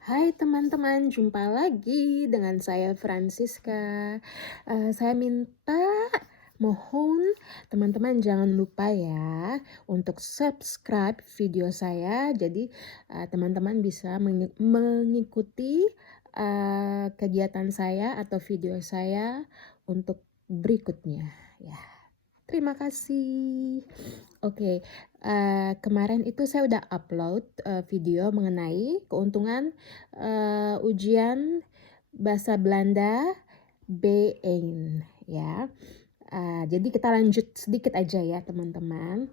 Hai teman-teman, jumpa lagi dengan saya Francisca. Saya mohon teman-teman jangan lupa ya untuk subscribe video saya. Jadi teman-teman bisa mengikuti kegiatan saya atau video saya untuk berikutnya. Ya, terima kasih. Oke, kemarin itu saya udah upload video mengenai keuntungan ujian bahasa Belanda B1 ya. Jadi kita lanjut sedikit aja ya teman-teman.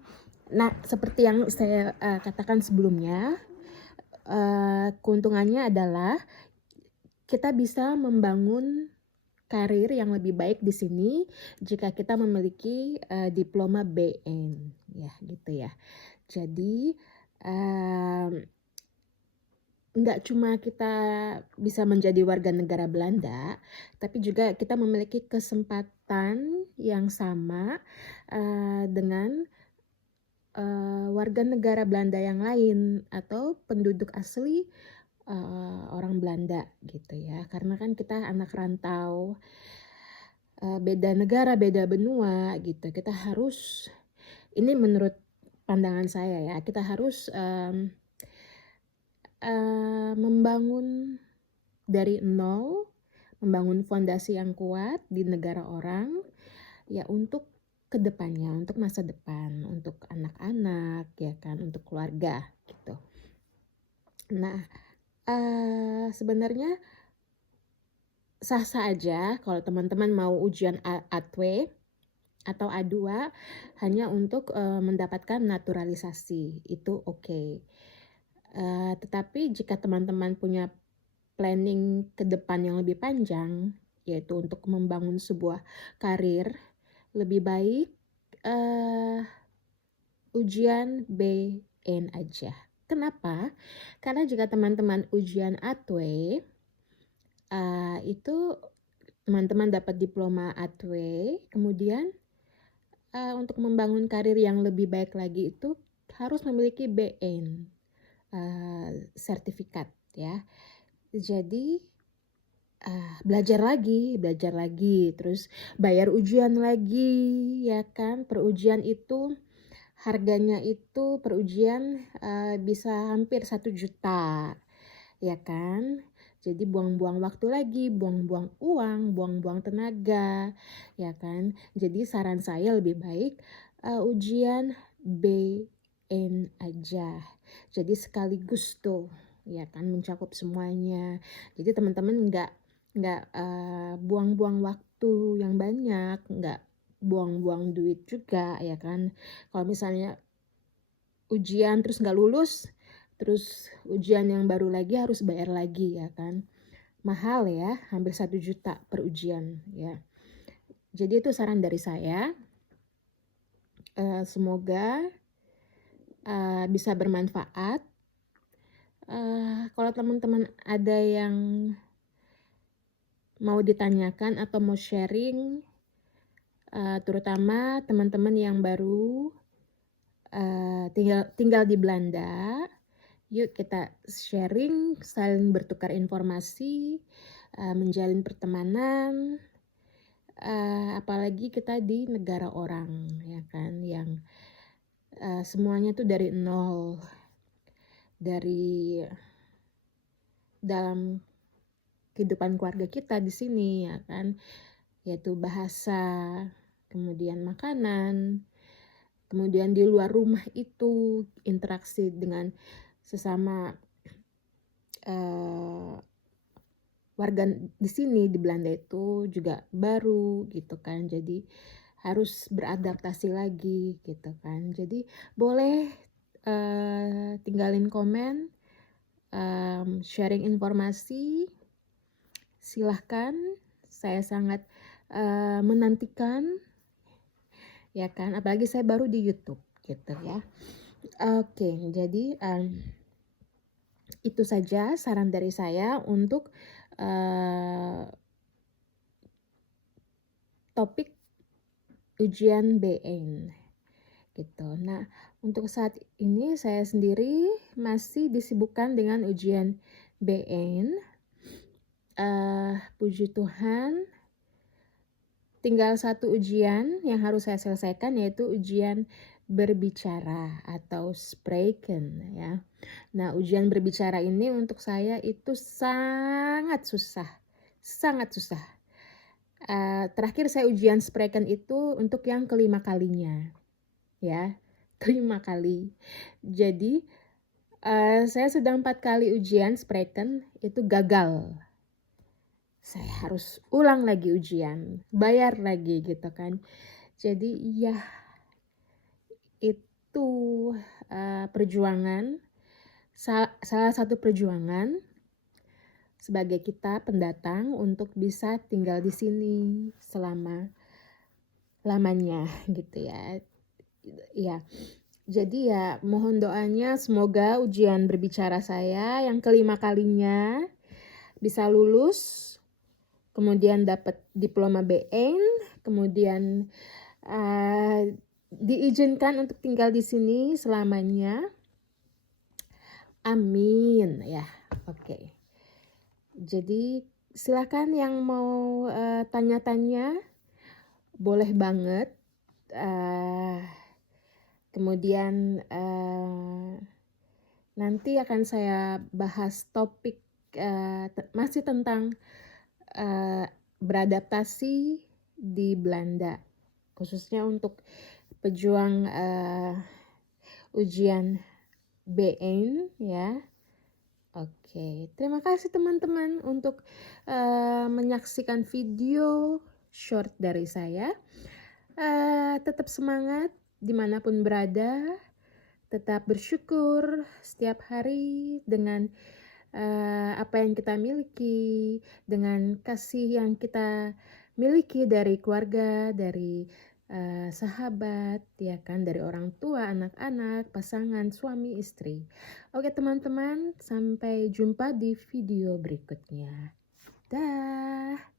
Nah, seperti yang saya katakan sebelumnya, keuntungannya adalah kita bisa membangun karir yang lebih baik di sini jika kita memiliki diploma BN ya gitu ya. Jadi nggak cuma kita bisa menjadi warga negara Belanda, tapi juga kita memiliki kesempatan yang sama dengan warga negara Belanda yang lain atau penduduk asli orang Belanda gitu ya. Karena kan kita anak rantau, beda negara, beda benua gitu. Kita harus, ini menurut pandangan saya ya, kita harus membangun dari nol, membangun fondasi yang kuat di negara orang ya untuk kedepannya, untuk masa depan, untuk anak-anak ya kan, untuk keluarga gitu. Nah, sebenarnya sah-sah aja kalau teman-teman mau ujian ATW atau A2 hanya untuk mendapatkan naturalisasi, itu oke. Tetapi jika teman-teman punya planning ke depan yang lebih panjang, yaitu untuk membangun sebuah karir, lebih baik ujian BN aja. Kenapa? Karena jika teman-teman ujian ATW, itu teman-teman dapat diploma ATW, kemudian untuk membangun karir yang lebih baik lagi itu harus memiliki BN sertifikat ya. Jadi belajar lagi, terus bayar ujian lagi ya kan. Per ujian itu harganya itu per ujian bisa hampir 1 juta ya kan. Jadi buang-buang waktu lagi, buang-buang uang, buang-buang tenaga ya kan. Jadi saran saya lebih baik ujian BN aja. Jadi sekaligus tuh ya kan mencakup semuanya. Jadi teman-teman nggak buang-buang waktu yang banyak, nggak buang-buang duit juga ya kan. Kalau misalnya ujian terus nggak lulus, terus ujian yang baru lagi harus bayar lagi ya kan. Mahal ya, hampir 1 juta per ujian ya. Jadi itu saran dari saya. Semoga bisa bermanfaat. Kalau teman-teman ada yang mau ditanyakan atau mau sharing, terutama teman-teman yang baru tinggal di Belanda, yuk kita sharing, saling bertukar informasi, menjalin pertemanan, apalagi kita di negara orang ya kan, yang semuanya tuh dari nol, dari dalam kehidupan keluarga kita di sini ya kan, yaitu bahasa, kemudian makanan, kemudian di luar rumah itu interaksi dengan sesama warga di sini di Belanda itu juga baru gitu kan. Jadi harus beradaptasi lagi gitu kan. Jadi boleh tinggalin komen, sharing informasi, silahkan. Saya sangat menantikan ya kan, apalagi saya baru di YouTube gitu ya. Oke, jadi itu saja saran dari saya untuk topik ujian BN gitu. Nah, untuk saat ini saya sendiri masih disibukkan dengan ujian BN. Puji Tuhan, tinggal satu ujian yang harus saya selesaikan, yaitu ujian berbicara atau spreken ya. Nah, ujian berbicara ini untuk saya itu sangat susah, sangat susah. Terakhir saya ujian spreken itu untuk yang kelima kalinya, ya, kelima kali. Jadi saya sudah 4 kali ujian spreken itu gagal. Saya harus ulang lagi ujian, bayar lagi gitu kan. Jadi ya itu perjuangan, salah satu perjuangan sebagai kita pendatang untuk bisa tinggal di sini selama-lamanya gitu ya. Ya, jadi ya mohon doanya semoga ujian berbicara saya yang kelima kalinya bisa lulus, kemudian dapat diploma BN, kemudian diizinkan untuk tinggal di sini selamanya. Amin ya. Oke. Jadi silakan yang mau tanya-tanya, boleh banget. Kemudian nanti akan saya bahas topik masih tentang beradaptasi di Belanda, khususnya untuk pejuang ujian BN ya. Oke, terima kasih teman-teman untuk menyaksikan video short dari saya. Tetap semangat dimanapun berada, tetap bersyukur setiap hari dengan apa yang kita miliki, dengan kasih yang kita miliki dari keluarga, dari sahabat, ya kan, dari orang tua, anak-anak, pasangan, suami, istri. Oke teman-teman, sampai jumpa di video berikutnya. Dah.